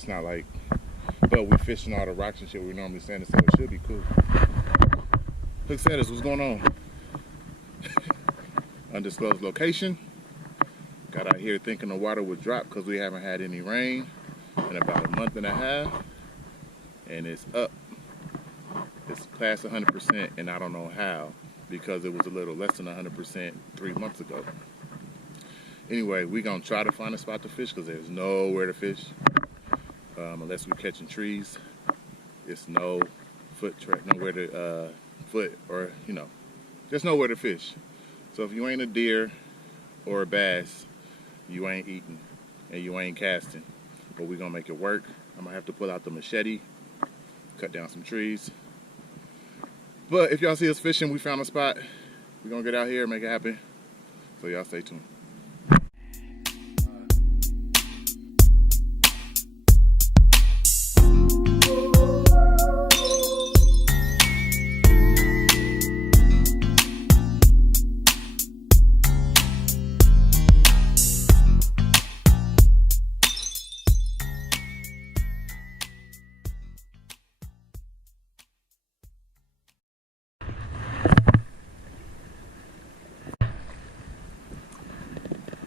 it's not like, but we fishing all the rocks and shit we normally sand, so it should be cool. Hook Setters, what's going on? Undisclosed location. Got out here thinking the water would drop because we haven't had any rain in about a month and a half, and it's up. It's past 100%, and I don't know how, because it was a little less than 100% 3 months ago. Anyway, we're gonna try to find a spot to fish because there's nowhere to fish unless we're catching trees. It's no nowhere to foot, or there's nowhere to fish. So if you ain't a deer or a bass, you ain't eating and you ain't casting. But we're gonna make it work. I'm gonna have to pull out the machete, cut down some trees. But if y'all see us fishing, we found a spot. We're gonna get out here and make it happen. So y'all stay tuned.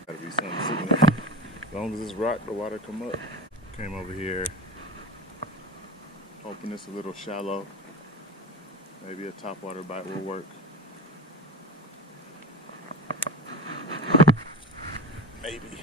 Gotta be something sitting there. As long as it's rock, the water come up. Came over here, hoping it's a little shallow. Maybe a topwater bite will work. Maybe.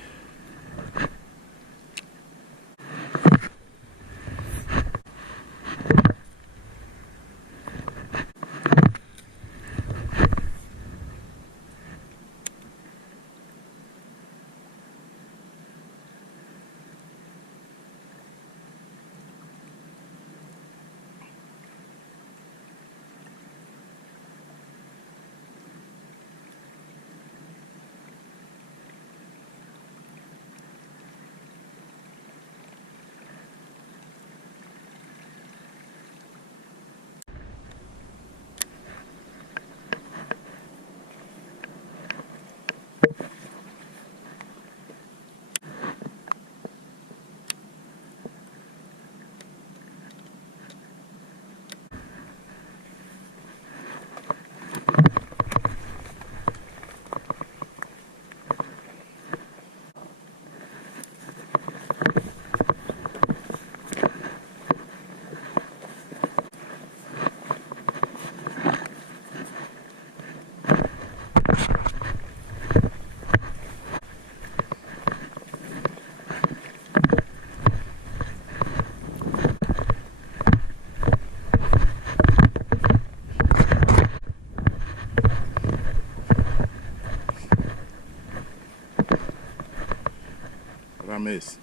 What I miss?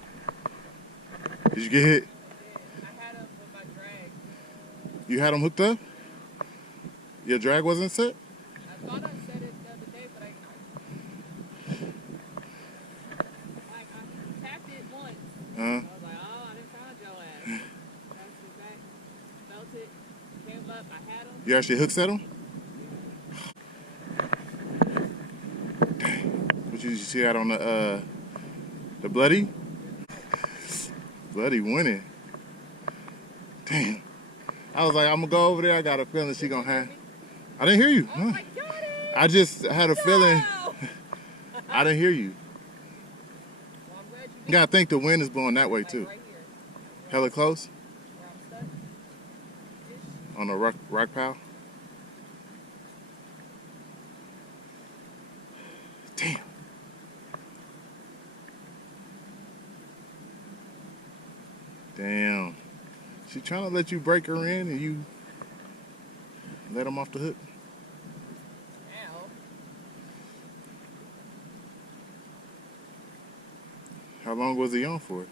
Did you get hit? I had him with my drag. You had him hooked up? Your drag wasn't set? I thought I said it the other day, but I tapped it once. I was like, oh, I didn't find your ass. Tapped it back, felt it, came up, I had him. You actually hook set him? Dang. What you see out on the bloody? Bloody winning. Damn. I was like, I'm gonna go over there. I got a feeling she gonna have. I didn't hear you. I was like, got it! I just had a feeling. I didn't hear you. Well, I'm glad You gotta think the wind is blowing that way too. right here. Hella close Where I'm stuck. on the rock pile. Damn. Damn. She trying to let you break her in and you let him off the hook. Ow. How long was he on for?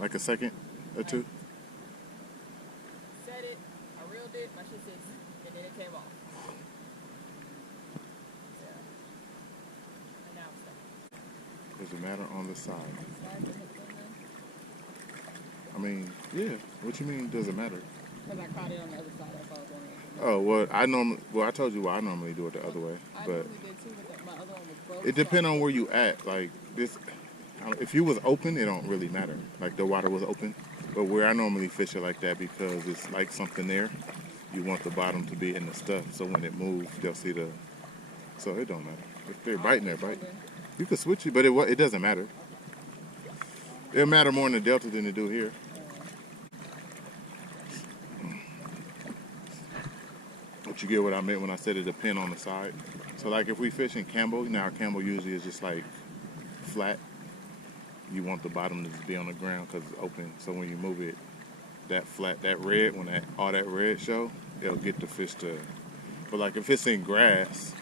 Like a second or two? Set it, I reeled it, my shit says, and then it came off. Yeah. And now I'm stuck. Does it matter on the side? I mean, yeah. What you mean, does it matter? Because I caught it on the other side, that's all I was Oh, wondering. well, I told you why I normally do it the other way. I But normally did too, but my other one was broke. it depends on where you at. Like this, If you was open, it don't really matter. Like the water was open. But where I normally fish it like that because it's like something there. You want the bottom to be in the stuff, so when it moves, they'll see the. So it don't matter. If they're biting, they're biting. You can switch it, but it doesn't matter. It'll matter more in the Delta than it do here. But you get what I meant when I said it depend on the side. So like if we fish in Campbell, now our Campbell usually is just like flat. You want the bottom to just be on the ground because it's open. So when you move it, that flat, that red, when all that red show, it'll get the fish to. But like if it's in grass,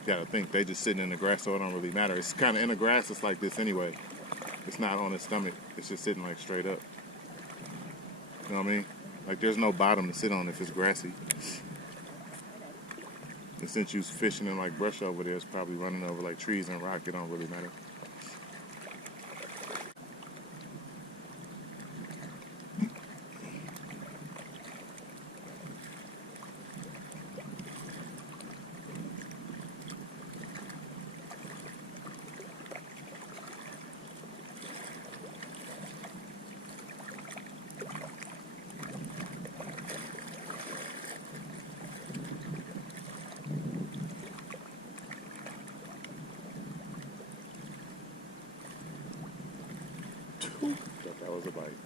you gotta think they just sitting in the grass, so it don't really matter. It's kind of in the grass. It's like this anyway. It's not on its stomach. It's just sitting like straight up. You know what I mean? Like there's no bottom to sit on if it's grassy. And since you fishing in like brush over there, it's probably running over like trees and rock. It don't really matter. Thought that was a bite.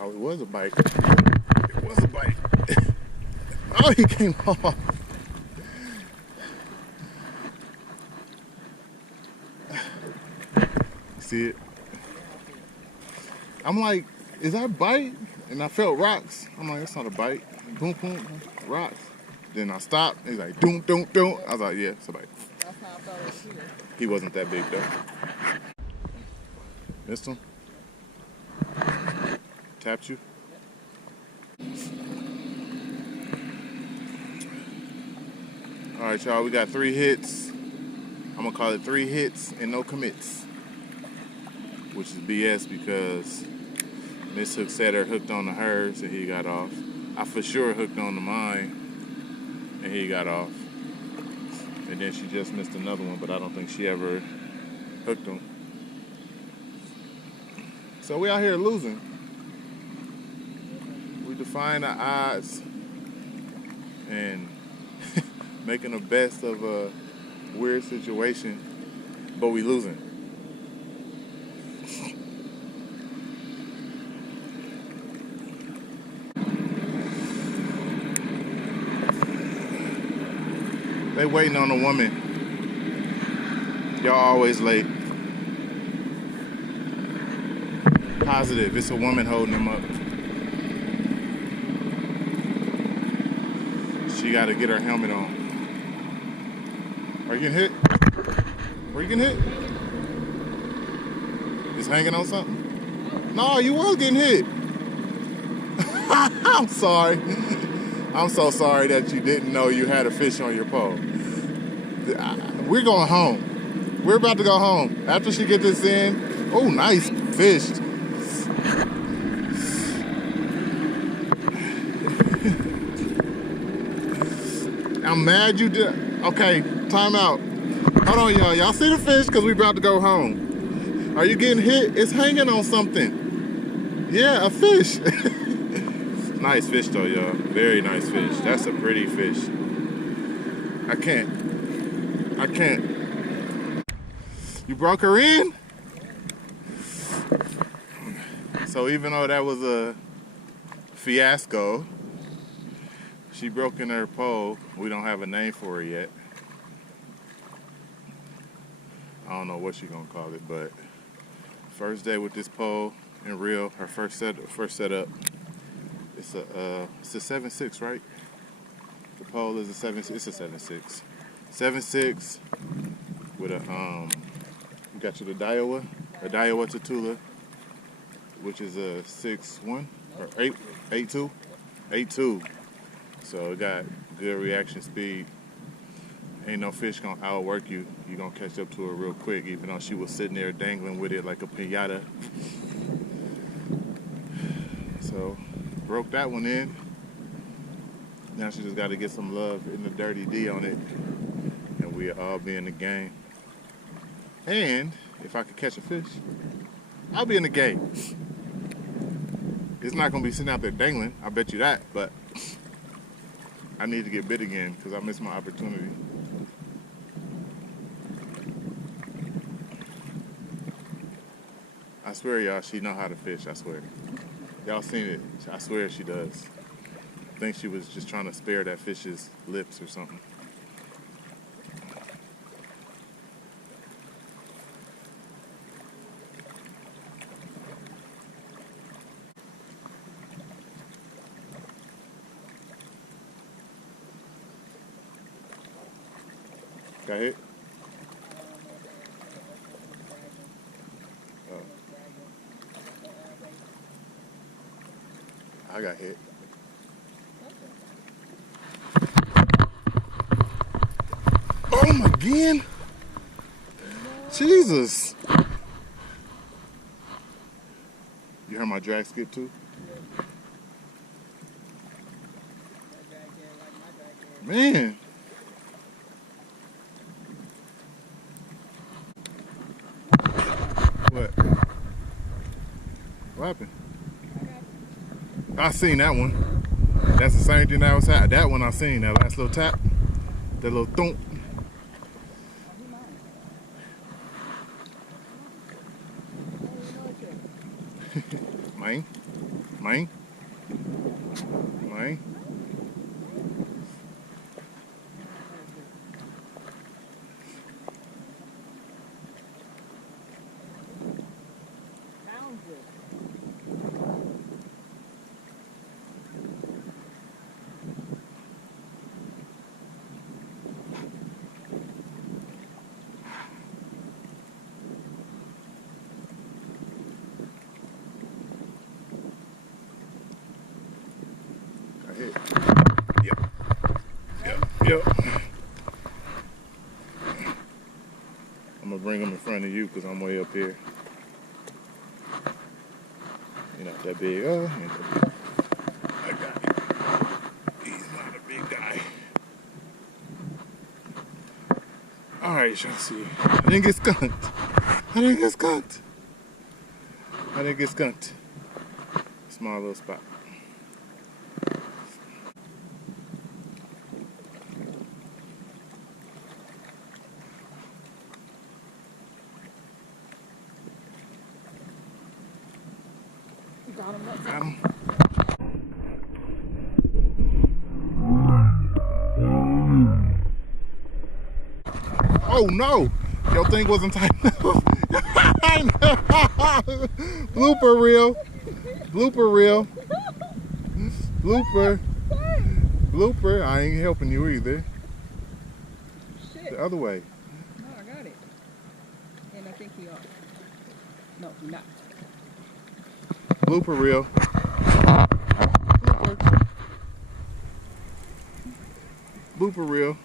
Oh, it was a bite. It was a bite. Oh, he came off. See it? I'm like, is that a bite? And I felt rocks. I'm like, that's not a bite. Boom, boom, rocks. Then I stopped. He's like, doom, doom, doom. I was like, yeah, it's a bite. That's how I thought it was here. He wasn't that big though. Missed him? Tapped you? All right, y'all, we got 3 hits. I'm gonna call it 3 hits and no commits. Which is BS because Miss Hook Setter hooked on to hers and he got off. I for sure hooked on to mine and he got off. And then she just missed another one, but I don't think she ever hooked him. So we out here losing. We defying the odds and making the best of a weird situation, but we losing. They waiting on a woman. Y'all always late. Positive, it's a woman holding them up. She gotta get her helmet on. Are you getting hit? Were you getting hit? Just hanging on something? No, you was getting hit. I'm sorry. I'm so sorry that you didn't know you had a fish on your pole. We're going home. We're about to go home. After she get this in, oh, nice fish. I'm mad you did. Okay, time out. Hold on, y'all. Y'all see the fish? Because we about to go home. Are you getting hit? It's hanging on something. Yeah, a fish. Nice fish though, y'all. Very nice fish. That's a pretty fish. I can't. You broke her in? So even though that was a fiasco, she broke in her pole. We don't have a name for her yet. I don't know what she's gonna call it, but first day with this pole in real, her first setup. It's a 7.6, right? The pole is a 7.6. It's a 7.6. 7.6 with a you got your Daiwa Tatula, which is a 6.1 or 8.2. 8.2. So it got good reaction speed. Ain't no fish gonna outwork you. You gonna catch up to her real quick, even though she was sitting there dangling with it like a piñata. So broke that one in. Now she just got to get some love in the dirty D on it. we'll all be in the game. And if I could catch a fish, I'll be in the game. It's not gonna be sitting out there dangling, I bet you that, but I need to get bit again because I missed my opportunity. I swear, y'all, she know how to fish, I swear. Y'all seen it, I swear she does. I think she was just trying to spare that fish's lips or something. Got hit? Oh. I got hit. Oh, again? Jesus. You heard my drag skip too? Man. What? What happened? I seen that one. That's the same thing that was happening. That one I seen, that last little tap. That little thump. Mine. Mine. Mine. Yep. Yep. Yep. I'm gonna bring him in front of you because I'm way up here. You're not that big. Oh, ain't that big. I got it. He's not a big guy. All right, y'all see. I didn't get skunked. I didn't get skunked. I didn't get skunked. Small little spot. Got him. Got him. Oh no! Your thing wasn't tight enough. Blooper reel. Blooper reel. Blooper. Blooper. I ain't helping you either. Shit. The other way. No, I got it. And I think he off. No, he's not. Blooper reel. Blooper reel.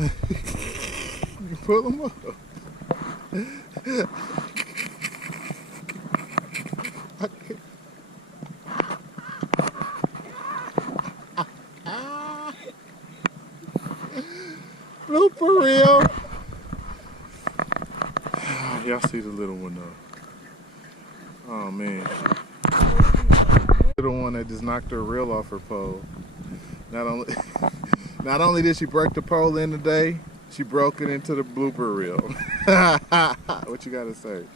You pull them up. Blooper reel. Y'all see the little one though. Oh man. The one that just knocked her reel off her pole. Not only did she break the pole in today, she broke it into the blooper reel. What you gotta say?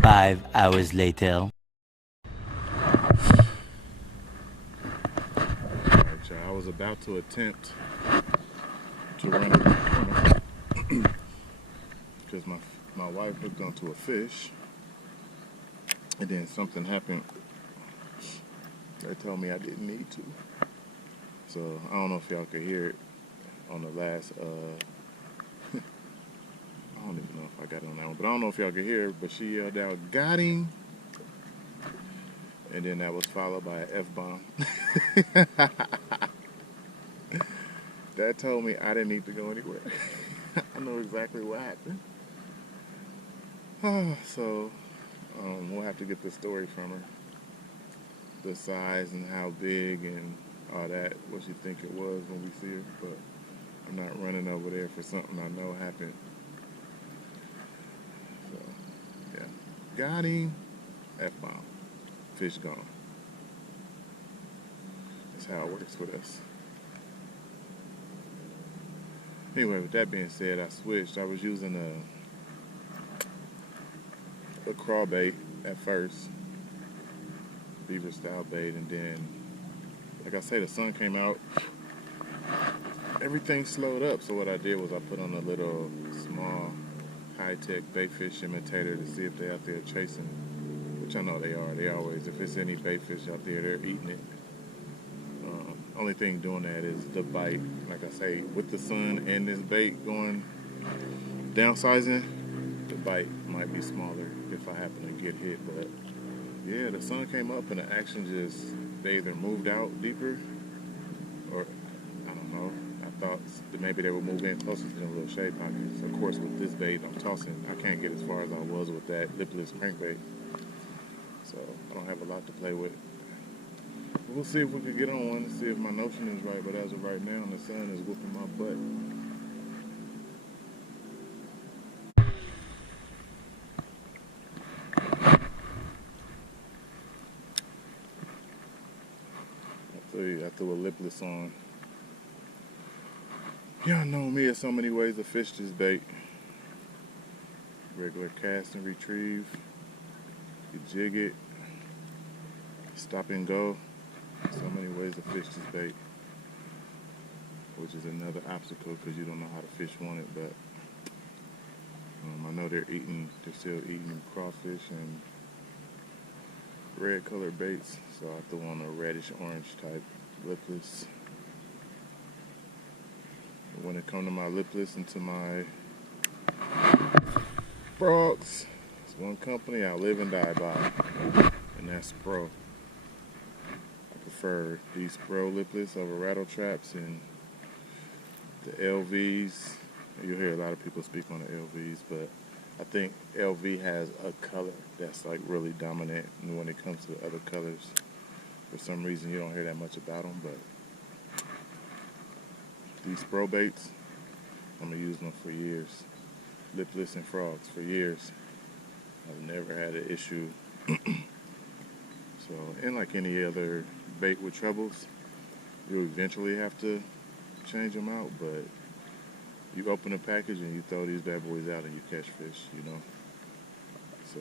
5 hours later. Alright, y'all. I was about to attempt to run it because my wife hooked onto a fish, and then something happened. They told me I didn't need to. So I don't know if y'all could hear it on the last, I don't even know if I got it on that one, but I don't know if y'all could hear it, but she yelled out, "Got him!" And then that was followed by an F-bomb. That told me I didn't need to go anywhere. I know exactly what happened. So we'll have to get the story from her. The size and how big and all that, what she think it was when we see her, but I'm not running over there for something I know happened. So, yeah. Got him. F-bomb. Fish gone. That's how it works with us. Anyway, with that being said, I switched. I was using a crawl bait at first, beaver style bait, and then, like I say, the sun came out. Everything slowed up, so what I did was I put on a little small high-tech bait fish imitator to see if they're out there chasing, which I know they are. They always, if it's any bait fish out there, they're eating it. Only thing doing that is the bite. Like I say, with the sun and this bait going downsizing, the bite might be smaller if I happen to get hit. But yeah, the sun came up and the action just, they either moved out deeper or I don't know. I thought that maybe they would move in closer to the little shade pockets. Of course, with this bait I'm tossing, I can't get as far as I was with that lipless crankbait. So I don't have a lot to play with. We'll see if we can get on one and see if my notion is right, but as of right now, the sun is whooping my butt. I tell you, I threw a lipless on. Y'all know me, there's so many ways to fish this bait. Regular cast and retrieve, you jig it, stop and go. So many ways to fish this bait, which is another obstacle because you don't know how to fish on it. But I know they're still eating crawfish and red colored baits, so I threw on a reddish orange type lipless. But when it comes to my lipless and to my frogs, it's one company I live and die by, and that's Spro. Prefer these Spro lipless over rattle traps and the LVs. You'll hear a lot of people speak on the LVs, but I think LV has a color that's like really dominant, and when it comes to other colors, for some reason you don't hear that much about them. But these Spro baits, I'm gonna use them for years. Lipless and frogs for years. I've never had an issue. So, and like any other bait with trebles, you'll eventually have to change them out, but you open a package and you throw these bad boys out and you catch fish, you know. So,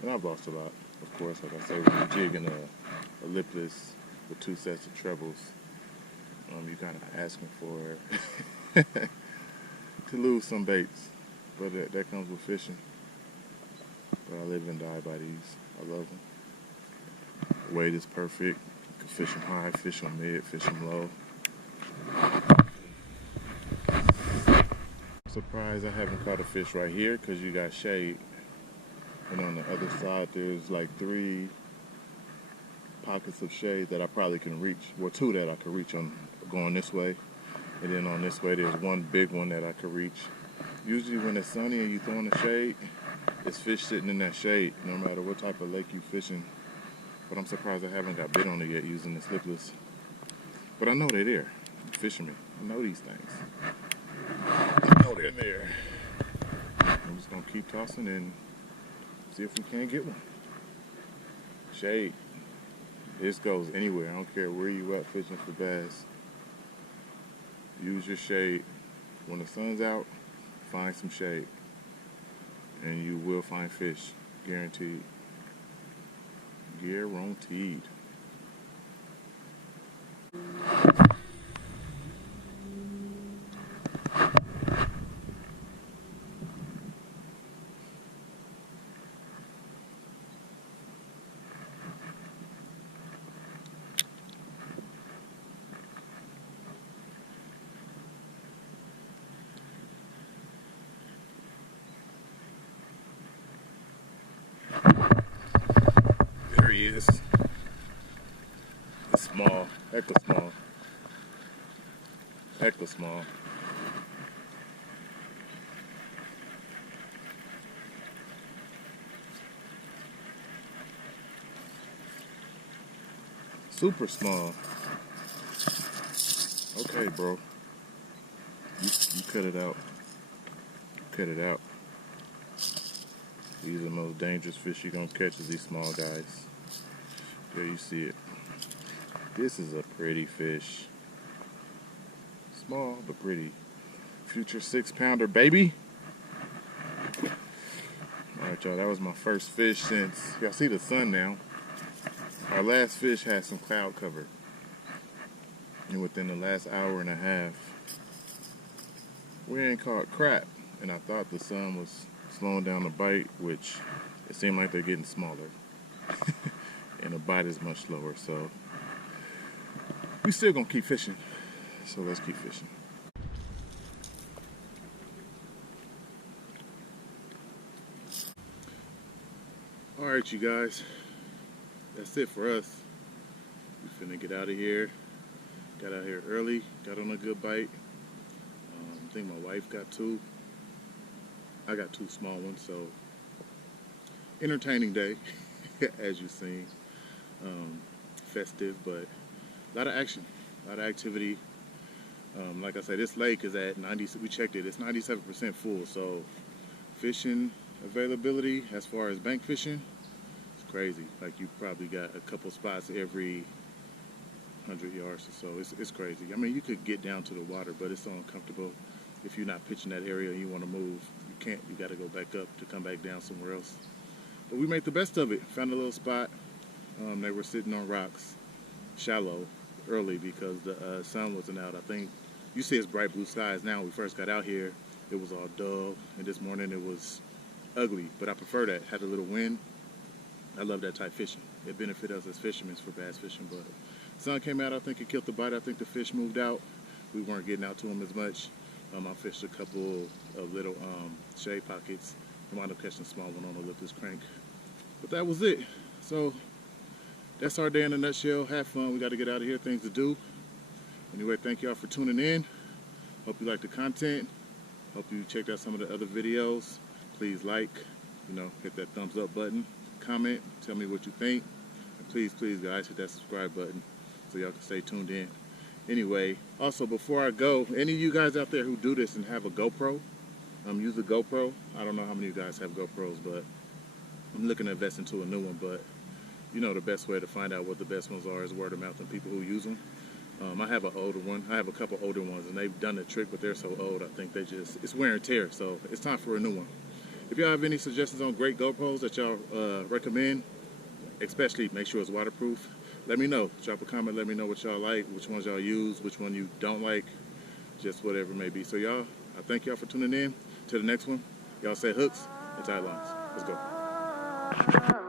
and I've lost a lot, of course. Like I say, when you're jigging a lipless with 2 sets of trebles, you're kind of asking for to lose some baits, but that comes with fishing. But I live and die by these. I love them. Weight is perfect. You can fish them high, fish them mid, fish them low. I'm surprised I haven't caught a fish right here because you got shade. And on the other side, there's like 3 pockets of shade that I probably can reach. Well, 2 that I could reach on going this way. And then on this way, there's 1 big one that I could reach. Usually when it's sunny and you throw in the shade, it's fish sitting in that shade, no matter what type of lake you're fishing. But I'm surprised I haven't got bit on it yet using this lipless. But I know they're there. Fishermen, I know these things. I know they're there. I'm just gonna keep tossing and see if we can't get one. Shade. This goes anywhere. I don't care where you at fishing for bass. Use your shade. When the sun's out, find some shade. And you will find fish. Guaranteed. Guaranteed. There he is. It's small, hecka small. Hecka small. Super small. Okay, bro. You cut it out. Cut it out. These are the most dangerous fish you're gonna catch, is these small guys. There you see it. This is a pretty fish. Small but pretty. Future 6-pounder, baby. Alright, y'all, that was my first fish since, y'all see the sun now. Our last fish had some cloud cover. And within the last hour and a half, we ain't caught crap. And I thought the sun was slowing down the bite, which it seemed like they're getting smaller. And the bite is much slower, so we still gonna keep fishing. So let's keep fishing. Alright, you guys, that's it for us. We finna get out of here. Got out here early, got on a good bite. I think my wife got 2. I got 2 small ones, so entertaining day, as you've seen. Festive, but a lot of action, a lot of activity. Like I said, this lake is at 90, we checked it, it's 97% full, so fishing availability as far as bank fishing, it's crazy. Like, you probably got a couple spots every 100 yards or so. It's crazy. I mean, you could get down to the water, but it's so uncomfortable. If you're not pitching that area and you want to move, you can't. You got to go back up to come back down somewhere else. But we made the best of it. Found a little spot. They were sitting on rocks, shallow, early because the sun wasn't out. I think you see it's bright blue skies now. When we first got out here, it was all dull, and this morning it was ugly. But I prefer that. Had a little wind. I love that type fishing. It benefits us as fishermen for bass fishing. But sun came out. I think it killed the bite. I think the fish moved out. We weren't getting out to them as much. I fished a couple of little shade pockets and wound up catching a small one on the lipless crank. But that was it. So that's our day in a nutshell. Have fun. We got to get out of here. Things to do. Anyway, thank y'all for tuning in. Hope you like the content. Hope you checked out some of the other videos. Please like, hit that thumbs up button. Comment. Tell me what you think. And please, guys, hit that subscribe button so y'all can stay tuned in. Anyway, also before I go, any of you guys out there who do this and have a GoPro, use a GoPro. I don't know how many of you guys have GoPros, but I'm looking to invest into a new one. But the best way to find out what the best ones are is word of mouth and people who use them. I have an older one. I have a couple older ones, and they've done the trick, but they're so old. I think it's wear and tear. So it's time for a new one. If y'all have any suggestions on great GoPros that y'all recommend, especially make sure it's waterproof, let me know. Drop a comment. Let me know what y'all like, which ones y'all use, which one you don't like, just whatever it may be. So y'all, I thank y'all for tuning in. To the next one, y'all say hooks and tie lines. Let's go.